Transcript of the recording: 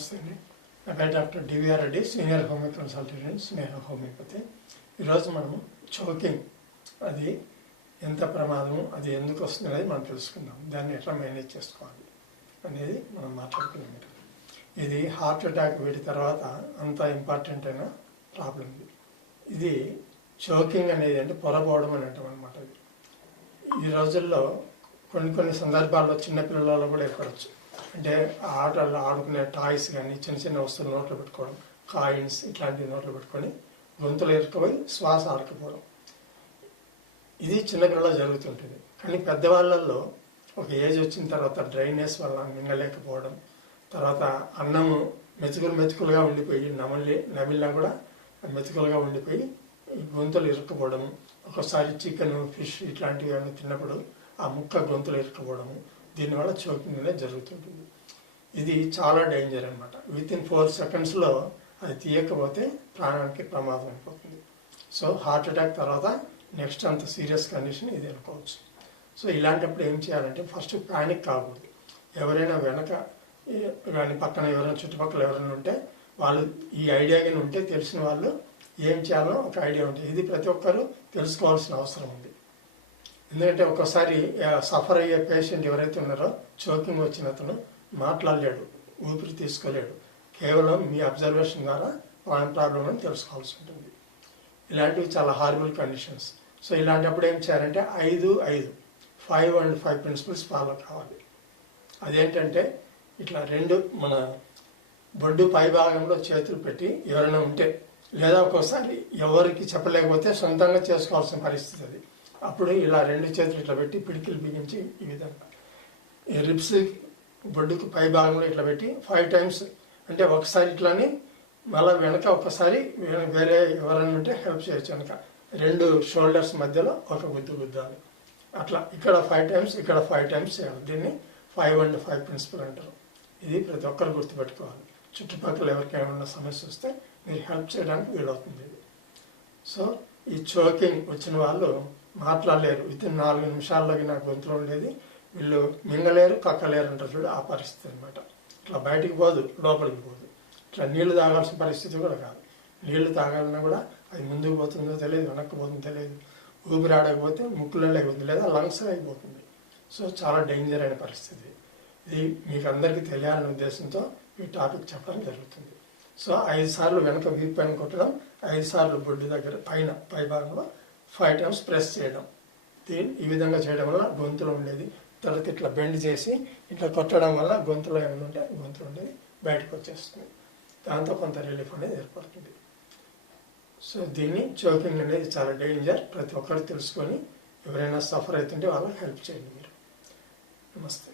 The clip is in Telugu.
నమస్తే అండి. నా పేరు doctor DVR Reddy, senior homeo consultant, Sneha homeopathy. ఈరోజు మనము చోకింగ్ అది ఎంత ప్రమాదము, అది ఎందుకు వస్తుంది అనేది మనం తెలుసుకుందాం. దాన్ని ఎట్లా మేనేజ్ చేసుకోవాలి అనేది మనం మాట్లాడుకున్నాం. ఇది హార్ట్ అటాక్ వీటి తర్వాత అంత ఇంపార్టెంట్ అయిన ప్రాబ్లం. ఇది చోకింగ్ అనేది అంటే పొరపోవడం అని అంటాం అనమాట. ఈ రోజుల్లో కొన్ని సందర్భాల్లో చిన్నపిల్లలలో కూడా ఏర్పడవచ్చు. అంటే ఆటల్లో ఆడుకునే టాయ్స్ కానీ చిన్న చిన్న వస్తువులు నోట్లో పెట్టుకోవడం, కాయిన్స్ ఇట్లాంటివి నోట్లో పెట్టుకొని గొంతులు ఇరుక్కుపోయి శ్వాస ఆడకపోవడం, ఇది చిన్నపిల్లల్లో జరుగుతుంటుంది. కానీ పెద్దవాళ్ళల్లో ఒక ఏజ్ వచ్చిన తర్వాత డ్రైనెస్ వల్ల మింగలేకపోవడం, తర్వాత అన్నము మెతుకులుగా ఉండిపోయి నమిలినా కూడా మెతుకులుగా ఉండిపోయి గొంతులు ఇరుక్కుపోవడము, ఒకసారి చికెన్ ఫిష్ ఇట్లాంటివి ఏమైనా తిన్నప్పుడు ఆ ముక్క గొంతులు ఇరుక్కుపోవడము, దీనివల్ల చోకింగ్ అనేది జరుగుతుంటుంది. ఇది చాలా డేంజర్ అనమాట. విత్-ఇన్ 4 సెకండ్స్లో అది తీయకపోతే ప్రాణానికి ప్రమాదం అయిపోతుంది. సో హార్ట్ అటాక్ తర్వాత నెక్స్ట్ అంత సీరియస్ కండిషన్ ఇది అనుకోవచ్చు. సో ఇలాంటప్పుడు ఏం చేయాలంటే ఫస్ట్ ప్యానిక్ కాకూడదు. ఎవరైనా వెనక కానీ పక్కన ఎవరైనా చుట్టుపక్కల ఎవరైనా ఉంటే వాళ్ళు ఈ ఐడియా కానీ ఉంటే తెలిసిన వాళ్ళు ఏం చేయాలో ఒక ఐడియా ఉంటుంది. ఇది ప్రతి ఒక్కరూ తెలుసుకోవాల్సిన అవసరం ఉంది. ఎందుకంటే ఒక్కోసారి సఫర్ అయ్యే పేషెంట్ ఎవరైతే ఉన్నారో చోకింగ్ వచ్చిన అతను మాట్లాడలేడు, ఊపిరి తీసుకోలేడు. కేవలం మీ అబ్జర్వేషన్ ద్వారా వాళ్ళ ప్రాబ్లం అని తెలుసుకోవాల్సి ఉంటుంది. ఇలాంటివి చాలా హార్బుల్ కండిషన్స్. సో ఇలాంటప్పుడు ఏం చేయాలంటే 5 and 5 ప్రిన్సిపల్స్ ఫాలో కావాలి. అదేంటంటే ఇట్లా మన బొడ్డు పై భాగంలో చేతులు పెట్టి ఎవరైనా ఉంటే, లేదా ఒక్కోసారి ఎవరికి చెప్పలేకపోతే సొంతంగా చేసుకోవాల్సిన పరిస్థితి అది. అప్పుడు ఇలా 2 చేతులు ఇట్లా పెట్టి పిడికిలు బిగించి ఈ విధంగా రిబ్స్ బొడ్డుకు పై భాగంలో ఇట్లా పెట్టి 5 times, అంటే ఒకసారి ఇట్లాని మళ్ళీ వెనక ఒకసారి వేరే ఎవరైనా ఉంటే హెల్ప్ చేయొచ్చు. వెనక 2 షోల్డర్స్ మధ్యలో ఒక గుద్దాలి. అట్లా ఇక్కడ 5 times, ఇక్కడ 5 times చేయాలి. దీన్ని 5 and 5 ప్రిన్సిపల్ అంటారు. ఇది ప్రతి ఒక్కరు గుర్తుపెట్టుకోవాలి. చుట్టుపక్కల ఎవరికైనా సమస్య వస్తే మీరు హెల్ప్ చేయడానికి వీలవుతుంది. సో ఈ చోకింగ్ వచ్చిన వాళ్ళు మాట్లాడలేరు. విత్-ఇన్ 4 నిమిషాల్లోకి నా గొంతులో ఉండేది, వీళ్ళు మింగలేరు, కక్కలేరు అంటారు చూడు, ఆ పరిస్థితి అనమాట. ఇట్లా బయటికి పోదు, లోపలికి పోదు. ఇట్లా నీళ్లు తాగాల్సిన పరిస్థితి కూడా కాదు. నీళ్లు తాగాలన్నా కూడా అది ముందుకు పోతుందో తెలియదు, వెనక్కి పోతుందో తెలియదు. ఊపిరి ఆడకపోతే ముక్కులలో అయిపోతుంది, లేదా లంగ్స్ అయిపోతుంది. సో చాలా డేంజర్ అయిన పరిస్థితి. ఇది మీకు అందరికీ తెలియాలనే ఉద్దేశంతో ఈ టాపిక్ చెప్పడం జరుగుతుంది. సో 5 సార్లు వెనక వీపు పైన కొట్టడం, 5 సార్లు బొడ్డు దగ్గర పై భాగంలో 5 times ప్రెస్ చేయడం. ఈ విధంగా చేయడం వల్ల గొంతులో ఉండేది, తర్వాత ఇట్లా బెండ్ చేసి ఇట్లా కొట్టడం వల్ల గొంతులో ఏమైనా ఉంటే గొంతులో ఉండేది బయటకు వచ్చేస్తుంది. దాంతో కొంత రిలీఫ్ అనేది ఏర్పడుతుంది. సో దీన్ని చోకింగ్ అనేది చాలా డేంజర్. ప్రతి ఒక్కరు తెలుసుకొని ఎవరైనా సఫర్ అవుతుంటే వాళ్ళకి హెల్ప్ చేయండి మీరు. నమస్తే.